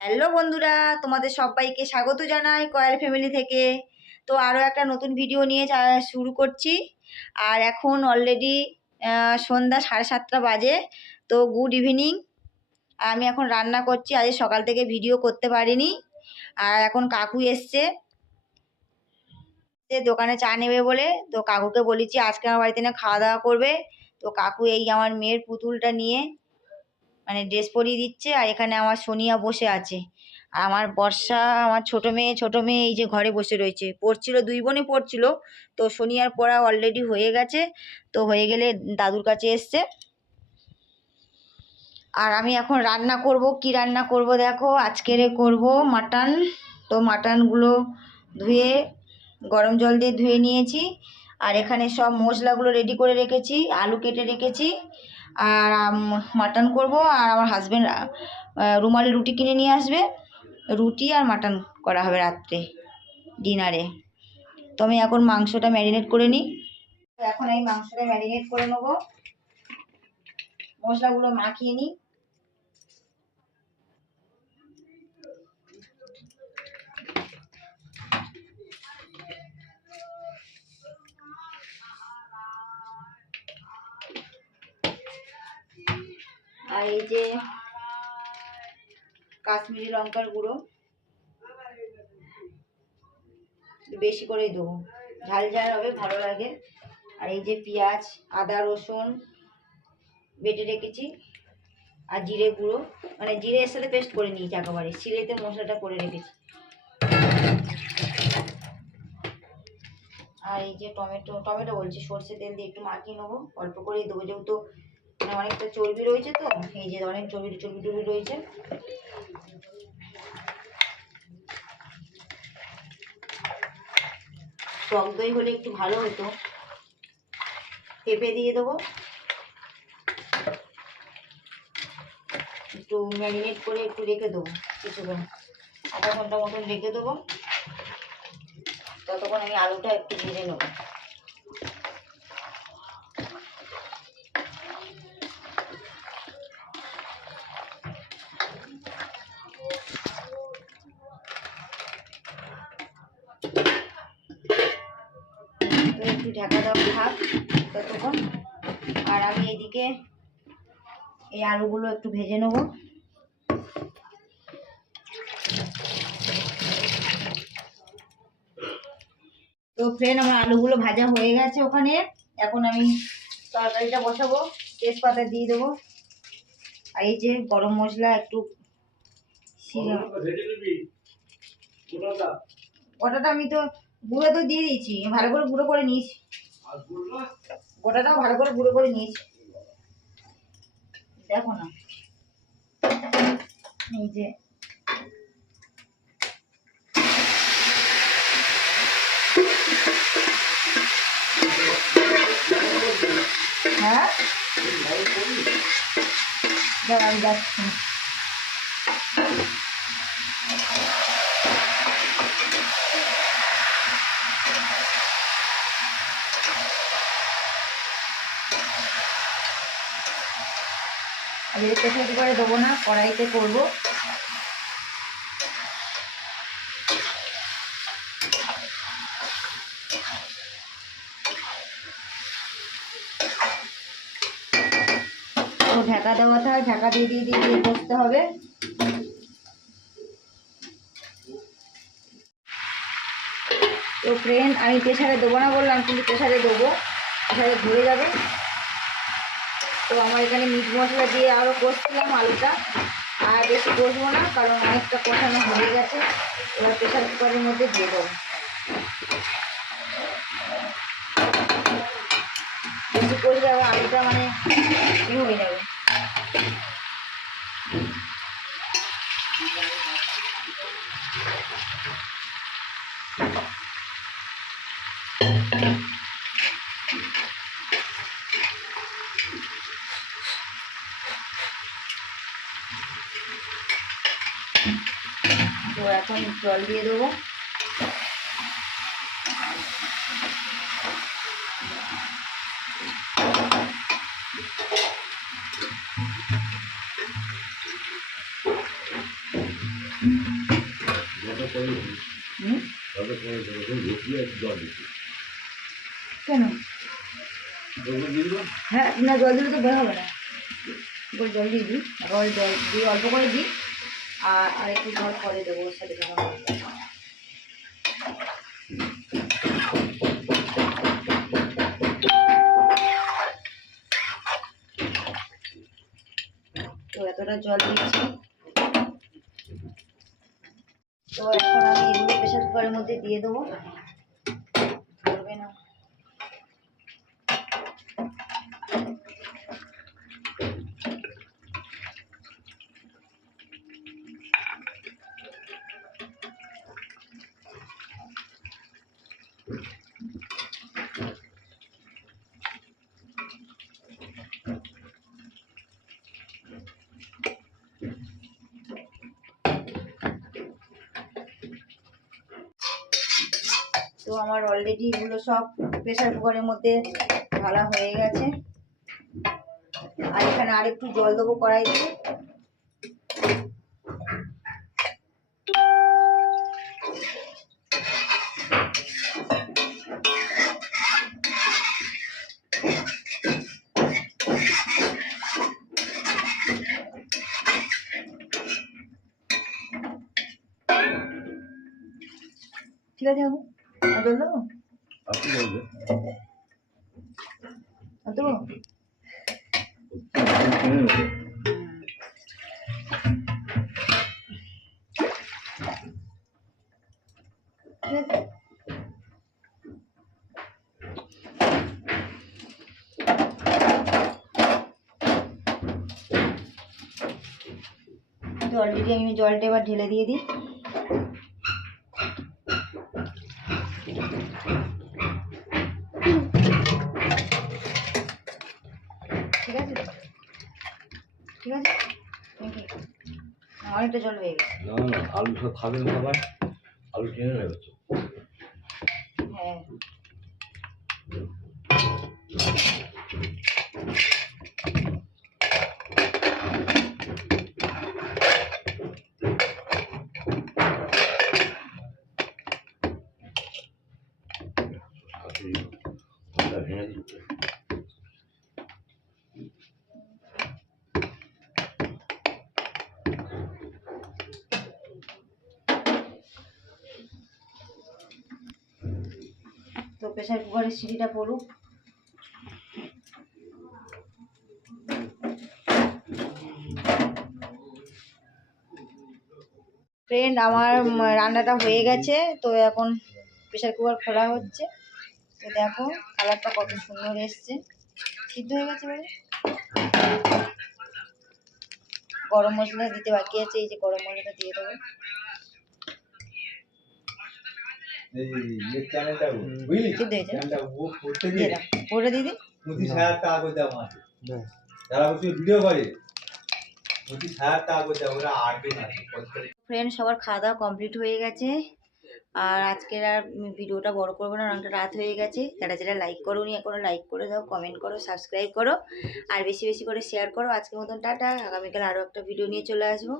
Hello বন্ধুরা, তোমাদের সবাইকে স্বাগত জানাই কয়েল ফ্যামিলি থেকে। তো আরও একটা নতুন ভিডিও নিয়ে শুরু করছি। আর এখন অলরেডি সন্ধ্যা সাড়ে সাতটা বাজে, তো গুড ইভিনিং আমি এখন রান্না করছি, আজ সকাল থেকে ভিডিও করতে পারিনি। আর এখন কাকু এসছে। সে দোকানে চা নেবে বলে, তো কাকুকে বলেছি আজকে আমার বাড়িতে না খাওয়া দাওয়া করবে। তো কাকু এই আমার মেয়ের পুতুলটা নিয়ে মানে ড্রেস পরিয়ে দিচ্ছে আর এখানে আমার সোনিয়া বসে আছে। আর আমার বর্ষা, আমার ছোট মেয়ে ছোট মেয়ে এই যে ঘরে বসে রয়েছে। পড়ছিল, দুই বোনই পড়ছিল। তো সোনিয়ার পড়া অলরেডি হয়ে গেছে। তো হয়ে গেলে দাদুর কাছে এসছে। আর আমি এখন রান্না করব। কি রান্না করব দেখো? আজকেরে করব মাটন। তো মাটনগুলো ধুয়ে, গরম জল দিয়ে ধুয়ে নিয়েছি। আর এখানে সব মশলাগুলো রেডি করে রেখেছি, আলু কেটে রেখেছি। আর মাটন করব আর আমার হাজব্যান্ড রুমালি রুটি কিনে নিয়ে আসবে। রুটি আর মাটন করা হবে রাত্রে ডিনারে তো আমি এখন মাংসটা ম্যারিনেট করে নিই। এখন আমি মাংসটা ম্যারিনেট করে নেব। মশলাগুলো মাখিয়ে নিই। আর এই যে কাশ্মীরি লঙ্কার গুঁড়ো। বেশি করেই দেবো। ঝাল ঝাল হবে, ভালো লাগে। আর এই যে পেঁয়াজ, আদা, রসুন বেটে রেখেছি আর জিরে গুঁড়ো। মানে জিরে এর সাথে পেস্ট করে নিয়েছি একেবারে। শিলেতে মশলাটা করে রেখেছি। আর এই যে টমেটো টমেটো বলছি, সর্ষে তেল দিয়ে একটু মাখিয়ে নেব। অল্প করেই দেবো, যেহেতু মানে অনেকটা চর্বি রয়েছে তো, এই যে অনেক চর্বি চর্বি টর্বি রয়েছে। টক দই হলে একটু ভালো হতো। পেঁপে দিয়ে দেবো। একটু ম্যারিনেট করে একটু রেখে দেবো কিছুক্ষণ। আধা ঘণ্টা মতন রেখে দেবো। ততক্ষণ আমি আলুটা একটু ভেজে নেব তো একটু ঢাকা দাও থাক ততক্ষণ। আর আমি এদিকে এই আলুগুলো একটু ভেজে নেব। তো ফ্রেন্ড আমার আলুগুলো ভাজা হয়ে গেছে ওখানে। এখন আমি তরকারিটা বসাবো তেজপাতা দিয়ে দেবো। আর এই যে গরম মশলা একটু ওটাটা আমি তো গুঁড়ো তো দিয়ে দিয়েছি ভালো করে গুঁড়ো করে নিস। গোটাটাও ভালো করে গুঁড়ো করে নিস। দেখো না। এই যে। হ্যাঁ? যাচ্ছি। আর প্রেশার কুকারে দেবো না, কড়াইতে করব। ঢাকা দেওয়া থাকে, ঢাকা দিয়ে দিয়ে দিয়ে দিয়ে বসতে হবে। তো ফ্রেন্ড আমি প্রেশারে দেবো না বললাম, কিন্তু প্রেশারে দেবো। প্রেশারে ধরে যাবে। তো আমার এখানে মিট মশলা দিয়ে আরও কষছিলাম আলুটা। আর বেশি কষবো না, কারণ অনেকটা কষানো হয়ে গেছে। এবার প্রেশার কুকারের মধ্যে দিয়ে দেবো। বেশি কষবে আলুটা মানে হয়ে যাবে তো এখন জল দিয়ে দেবো। কেন? হ্যাঁ না, জল দিলে তো বের হবে না। জল দিয়ে দিই। আবার জল দিয়ে, অল্প করে দিই। আর একটু জল পরে দেবো, ওর সাথে তো এতটা জল দিয়েছি তো এখন আমি এগুলো প্রেশার কুকারের মধ্যে দিয়ে দেবো ধরবে না তো আমার অলরেডি এগুলো সব প্রেসার কুকারের মধ্যে ঢালা হয়ে গেছে। আর এখানে আর একটু জল দেবো কড়াইতে। ঠিক আছে বাবু আর জল দেবো? আর দেবো ঠিক আছে তো অলরেডি আমি জলটা এবার ঢেলে দিয়ে দিই। ঠিক আছে? নাকি অনেকটা জল হয়ে গেছে। না না আলু সব খাবেন সবাই আলু কিনে নেবে তো। তো প্রেসার কুকারের সিটিটা পড়ুক। ফ্রেন্ড আমার রান্নাটা হয়ে গেছে, তো এখন প্রেসার কুকার খোলা হচ্ছে। তো দেখো, কালারটা কত সুন্দর এসছে। সিদ্ধ হয়ে গেছে বলে গরম মশলা দিতে বাকি আছে, এই যে গরম মশলাটা দিয়ে দেবো এই ইয়ে চ্যানেলটা বুঝলি সিদ্ধ হয়েছে না? চ্যানেলটা ও করতে দিয়ে গিয়ে দাও ওটা দিদি পঁচিশ হাজার টাকা করে দেওয়া মাসে যারা বলছে ভিডিও করে পঁচিশ হাজার টাকা করে দেওয়া ওরা আটবে না। ফ্রেন্ড সবার খাওয়া দাওয়া কমপ্লিট হয়ে গেছে। আর আজকের আর ভিডিওটা বড় করব না অনেকটা রাত হয়ে গেছে। যারা যারা লাইক করো নি এখনও লাইক করে দাও কমেন্ট করো সাবস্ক্রাইব করো। আর বেশি বেশি করে শেয়ার করো। আজকের মতন টাটা। আগামীকাল আরও একটা ভিডিও নিয়ে চলে আসব।